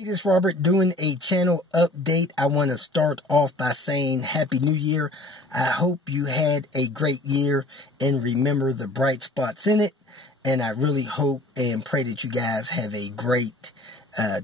Hey, this is Robert doing a channel update. I want to start off by saying Happy New Year. I hope you had a great year and remember the bright spots in it. And I really hope and pray that you guys have a great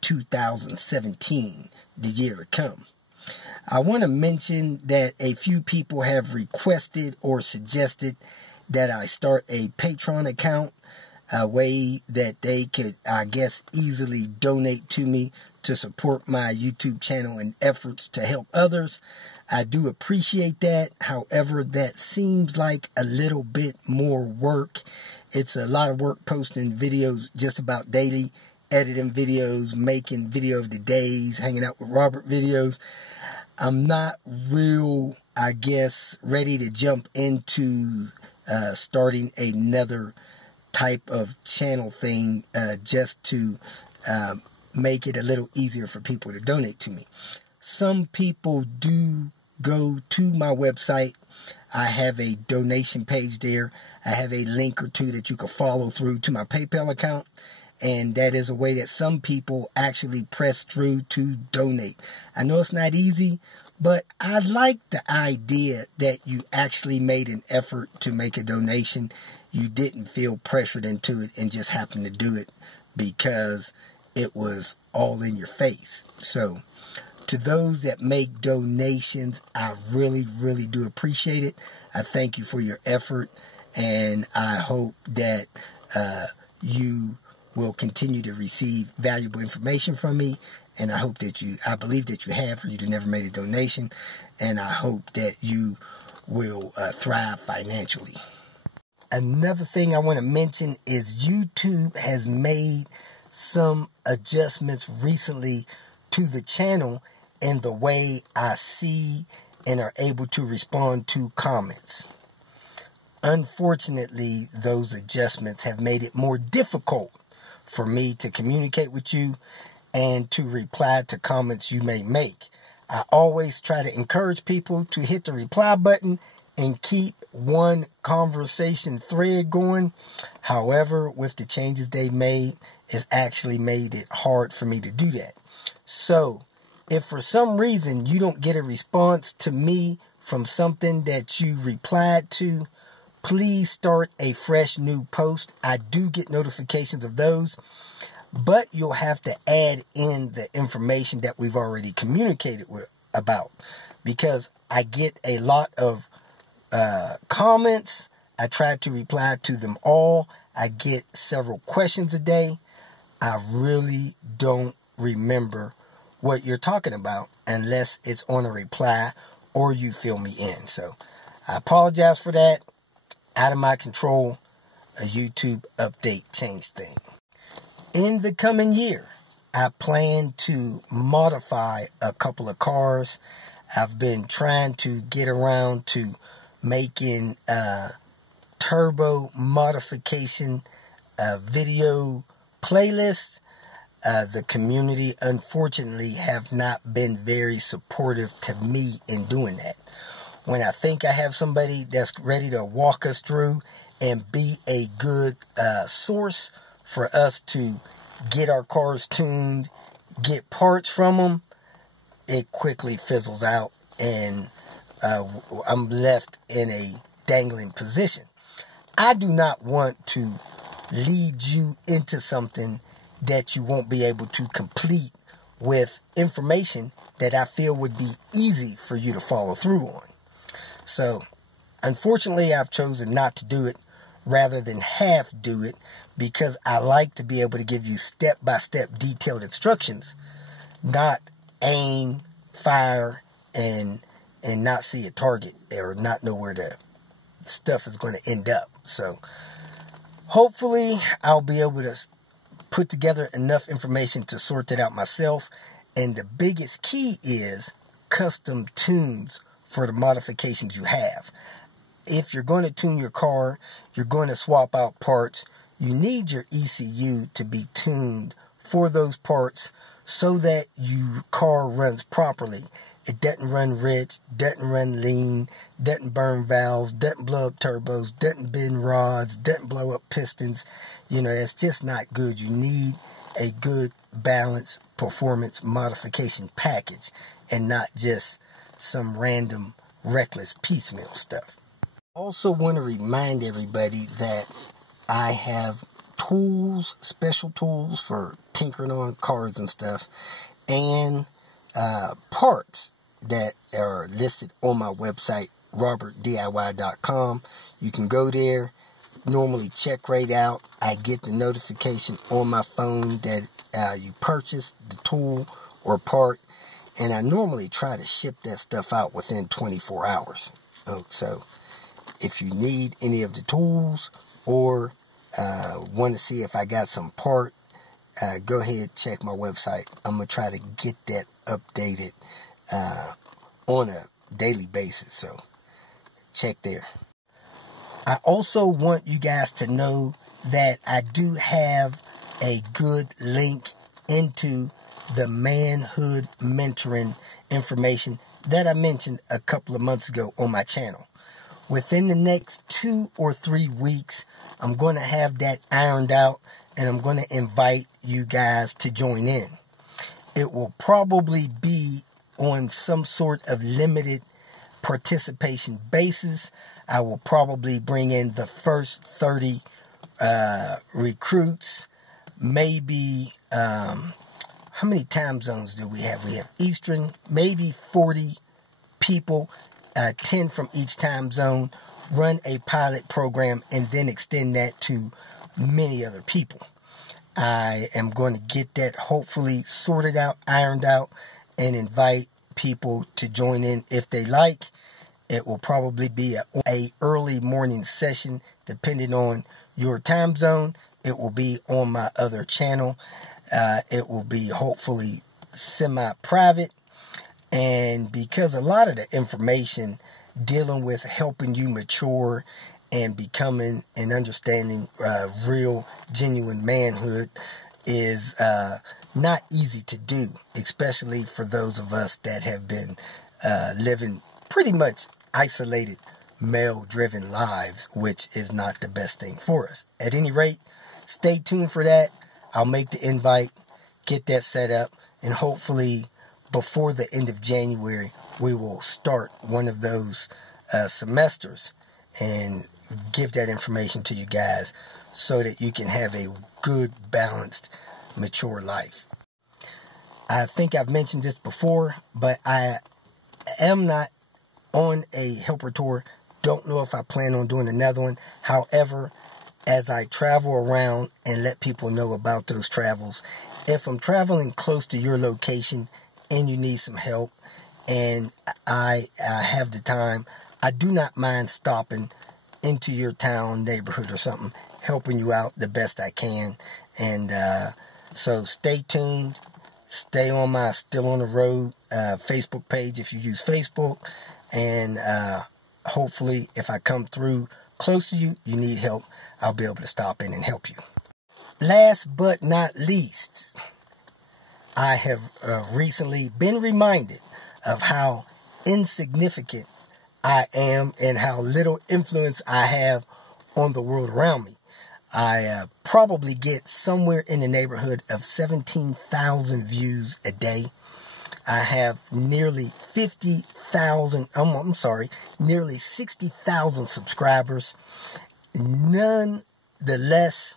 2017, the year to come. I want to mention that a few people have requested or suggested that I start a Patreon account, a way that they could, I guess, easily donate to me to support my YouTube channel and efforts to help others. I do appreciate that. However, that seems like a little bit more work. It's a lot of work posting videos just about daily, editing videos, making video of the days, hanging out with Robert videos. I'm not real, I guess, ready to jump into starting another type of channel thing just to make it a little easier for people to donate to me. Some people do go to my website. I have a donation page there. I have a link or two that you can follow through to my PayPal account. And that is a way that some people actually press through to donate. I know it's not easy, but I like the idea that you actually made an effort to make a donation. You didn't feel pressured into it and just happened to do it because it was all in your face. So, to those that make donations, I really, really do appreciate it. I thank you for your effort, and I hope that you will continue to receive valuable information from me. And I hope that I believe that you have, for you to never made a donation. And I hope that you will thrive financially. Another thing I want to mention is YouTube has made some adjustments recently to the channel and the way I see and are able to respond to comments. Unfortunately, those adjustments have made it more difficult for me to communicate with you and to reply to comments you may make. I always try to encourage people to hit the reply button and keep one conversation thread going. However, with the changes they made, it's actually made it hard for me to do that. So, if for some reason you don't get a response to me from something that you replied to, please start a fresh new post. I do get notifications of those, but you'll have to add in the information that we've already communicated about, because I get a lot of comments. I try to reply to them all. I get several questions a day. I really don't remember what you're talking about unless it's on a reply or you fill me in. So I apologize for that. Out of my control, a YouTube update change thing. In the coming year, I plan to modify a couple of cars. I've been trying to get around to making turbo modification video playlists. The community, unfortunately, have not been very supportive to me in doing that. When I think I have somebody that's ready to walk us through and be a good source for us to get our cars tuned, get parts from them, it quickly fizzles out and I'm left in a dangling position. I do not want to lead you into something that you won't be able to complete with information that I feel would be easy for you to follow through on. So, unfortunately, I've chosen not to do it rather than half do it, because I like to be able to give you step-by-step detailed instructions, not aim, fire, and not see a target or not know where the stuff is going to end up. So, hopefully, I'll be able to put together enough information to sort that out myself. And the biggest key is custom tunes for the modifications you have. If you're going to tune your car, you're going to swap out parts, you need your ECU to be tuned for those parts so that your car runs properly. It doesn't run rich, doesn't run lean, doesn't burn valves, doesn't blow up turbos, doesn't bend rods, doesn't blow up pistons. You know, that's just not good. You need a good balanced performance modification package and not just some random reckless piecemeal stuff. I also want to remind everybody that I have tools, special tools for tinkering on cars and stuff, and parts that are listed on my website, robertdiy.com. You can go there, normally check right out. I get the notification on my phone that you purchased the tool or part, and I normally try to ship that stuff out within 24 hours. So if you need any of the tools or want to see if I got some part, go ahead, check my website. I'm going to try to get that updated on a daily basis, so check there. I also want you guys to know that I do have a good link into the Manhood mentoring information that I mentioned a couple of months ago on my channel. Within the next 2 or 3 weeks, I'm going to have that ironed out, and I'm going to invite you guys to join in. It will probably be on some sort of limited participation basis. I will probably bring in the first 30 recruits. Maybe, how many time zones do we have? We have Eastern, maybe 40 people, 10 from each time zone, run a pilot program, and then extend that to many other people. I am going to get that hopefully sorted out, ironed out, and invite people to join in if they like. It will probably be a early morning session depending on your time zone. It will be on my other channel. It will be hopefully semi-private. And because a lot of the information dealing with helping you mature and becoming and understanding real, genuine manhood is not easy to do, especially for those of us that have been living pretty much isolated, male-driven lives, which is not the best thing for us. At any rate, stay tuned for that. I'll make the invite, get that set up, and hopefully before the end of January, we will start one of those semesters and give that information to you guys so that you can have a good, balanced, mature life. I think I've mentioned this before, but I am not on a helper tour. Don't know if I plan on doing another one. However, as I travel around and let people know about those travels, if I'm traveling close to your location and you need some help and I have the time, I do not mind stopping into your town, neighborhood or something, helping you out the best I can. And so stay tuned. Stay on my Still on the Road Facebook page if you use Facebook. And hopefully if I come through close to you, you need help, I'll be able to stop in and help you. Last but not least, I have recently been reminded of how insignificant I am and how little influence I have on the world around me. I probably get somewhere in the neighborhood of 17,000 views a day. I have nearly 50,000, nearly 60,000 subscribers. Nonetheless,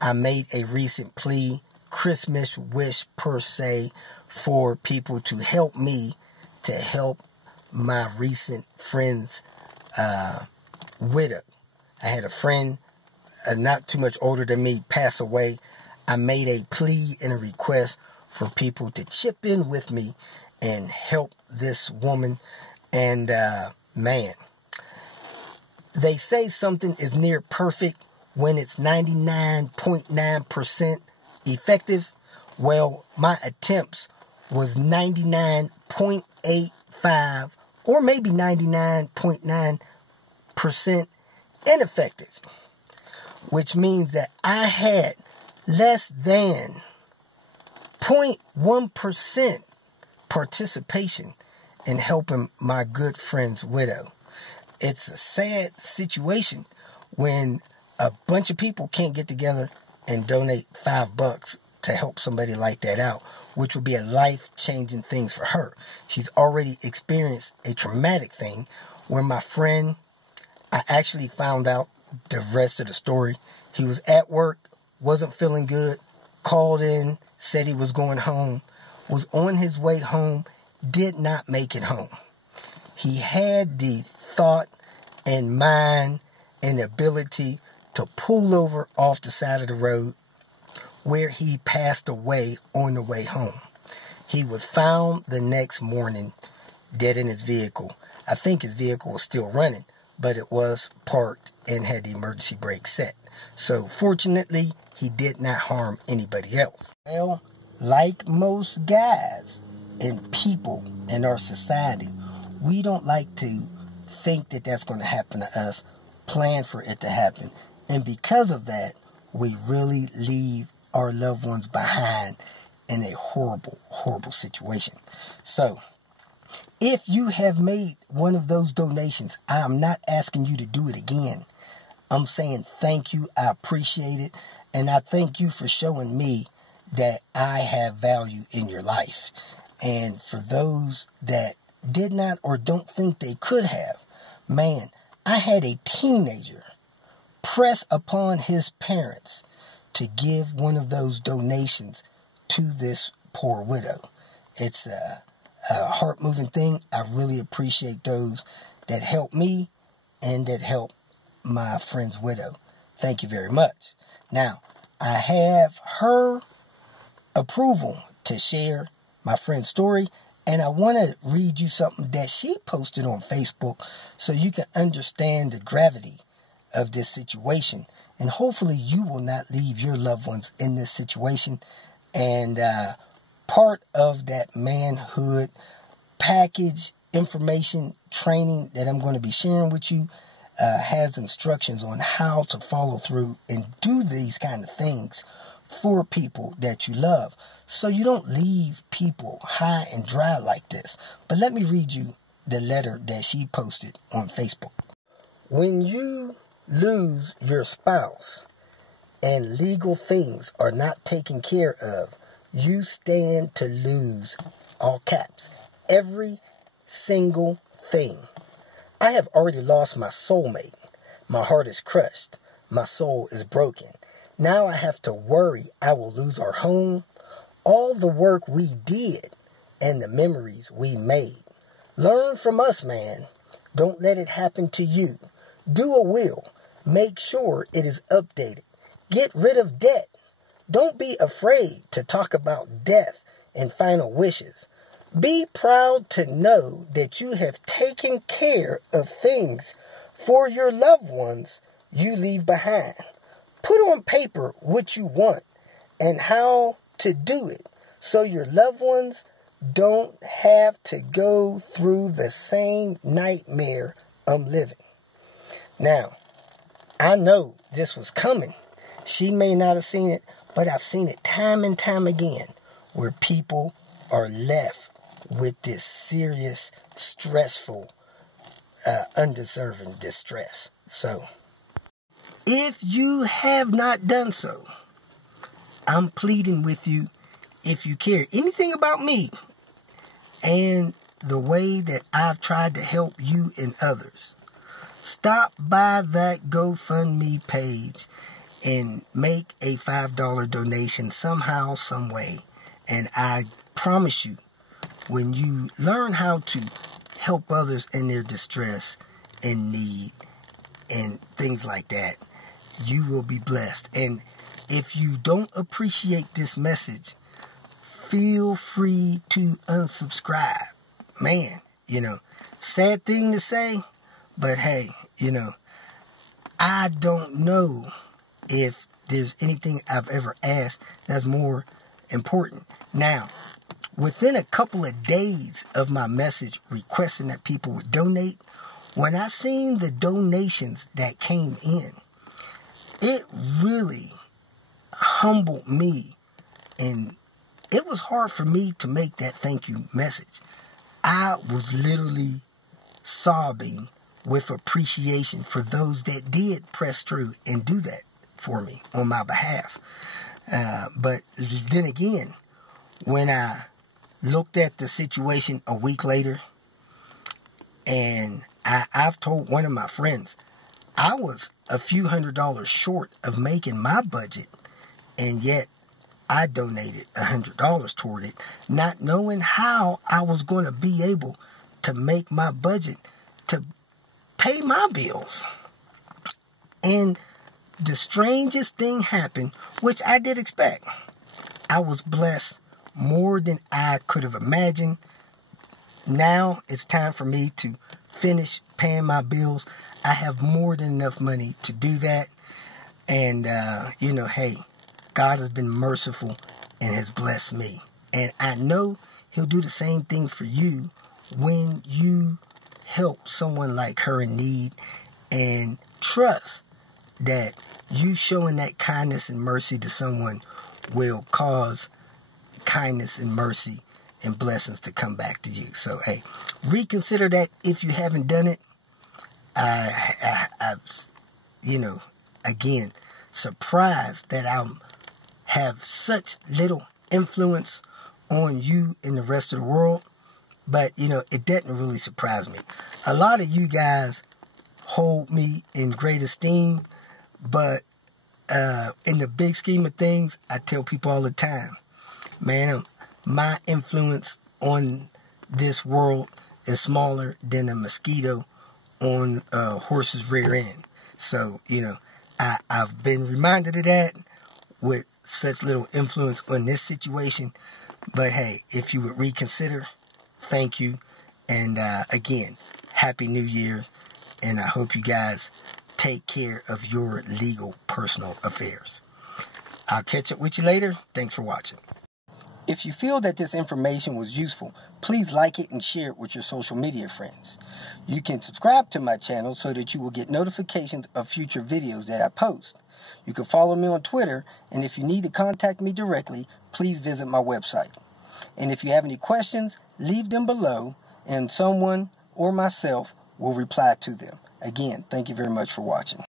I made a recent plea, Christmas wish per se, for people to help me to help my recent friend's widow. I had a friend not too much older than me pass away. I made a plea and a request for people to chip in with me and help this woman. And man, they say something is near perfect when it's 99.9% effective. Well, my attempts was 99.85 or maybe 99.9% ineffective, which means that I had less than 0.1% participation in helping my good friend's widow. It's a sad situation when a bunch of people can't get together and donate $5 to help somebody like that out, which would be a life-changing thing for her. She's already experienced a traumatic thing where my friend, I actually found out the rest of the story. He was at work, wasn't feeling good, called in, said he was going home, was on his way home, did not make it home. He had the thought and mind and ability to pull over off the side of the road, where he passed away on the way home. He was found the next morning dead in his vehicle. I think his vehicle was still running, but it was parked and had the emergency brake set. So fortunately, he did not harm anybody else. Well, like most guys and people in our society, we don't like to think that that's going to happen to us, plan for it to happen. And because of that, we really leave our loved ones behind in a horrible, horrible situation. So, if you have made one of those donations, I am not asking you to do it again. I'm saying thank you, I appreciate it, and I thank you for showing me that I have value in your life. And for those that did not or don't think they could have, man, I had a teenager press upon his parents to give one of those donations to this poor widow. It's a heart-moving thing. I really appreciate those that help me and that help my friend's widow. Thank you very much. Now, I have her approval to share my friend's story, and I want to read you something that she posted on Facebook so you can understand the gravity of this situation. And hopefully you will not leave your loved ones in this situation. And part of that manhood package information training that I'm going to be sharing with you has instructions on how to follow through and do these kind of things for people that you love, so you don't leave people high and dry like this. But let me read you the letter that she posted on Facebook. When you lose your spouse and legal things are not taken care of, you stand to lose, all caps, every single thing. I have already lost my soulmate. My heart is crushed. My soul is broken. Now I have to worry I will lose our home, all the work we did, and the memories we made. Learn from us, man. Don't let it happen to you. Do a will. Make sure it is updated. Get rid of debt. Don't be afraid to talk about death and final wishes. Be proud to know that you have taken care of things for your loved ones you leave behind. Put on paper what you want and how to do it so your loved ones don't have to go through the same nightmare I'm living. Now, I know this was coming. She may not have seen it, but I've seen it time and time again where people are left with this serious, stressful, undeserving distress. So, if you have not done so, I'm pleading with you, if you care anything about me and the way that I've tried to help you and others, stop by that GoFundMe page and make a $5 donation somehow, some way. And I promise you, when you learn how to help others in their distress and need and things like that, you will be blessed. And if you don't appreciate this message, feel free to unsubscribe. Man, sad thing to say, but hey, I don't know if there's anything I've ever asked that's more important. Now, within a couple of days of my message requesting that people would donate, when I seen the donations that came in, it really humbled me, and it was hard for me to make that thank you message. I was literally sobbing with appreciation for those that did press through and do that for me on my behalf. But then again, when I looked at the situation a week later, and I've told one of my friends, I was a few $100s short of making my budget, and yet I donated $100 toward it, not knowing how I was going to be able to make my budget to pay my bills. And the strangest thing happened, which I did expect. I was blessed more than I could have imagined. Now it's time for me to finish paying my bills. I have more than enough money to do that. And, hey, God has been merciful and has blessed me. And I know He'll do the same thing for you when you help someone like her in need, and trust that you showing that kindness and mercy to someone will cause kindness and mercy and blessings to come back to you. So, hey, reconsider that if you haven't done it. Again, surprised that I have such little influence on you and the rest of the world. But, it doesn't really surprise me. A lot of you guys hold me in great esteem, but in the big scheme of things, I tell people all the time, man, my influence on this world is smaller than a mosquito on a horse's rear end. So, I've been reminded of that with such little influence on this situation. But hey, if you would reconsider, thank you. And again, Happy New Year. And I hope you guys take care of your legal personal affairs. I'll catch up with you later. Thanks for watching. If you feel that this information was useful, please like it and share it with your social media friends. You can subscribe to my channel so that you will get notifications of future videos that I post. You can follow me on Twitter, and if you need to contact me directly, please visit my website. And if you have any questions, leave them below, and someone or myself will reply to them. Again, thank you very much for watching.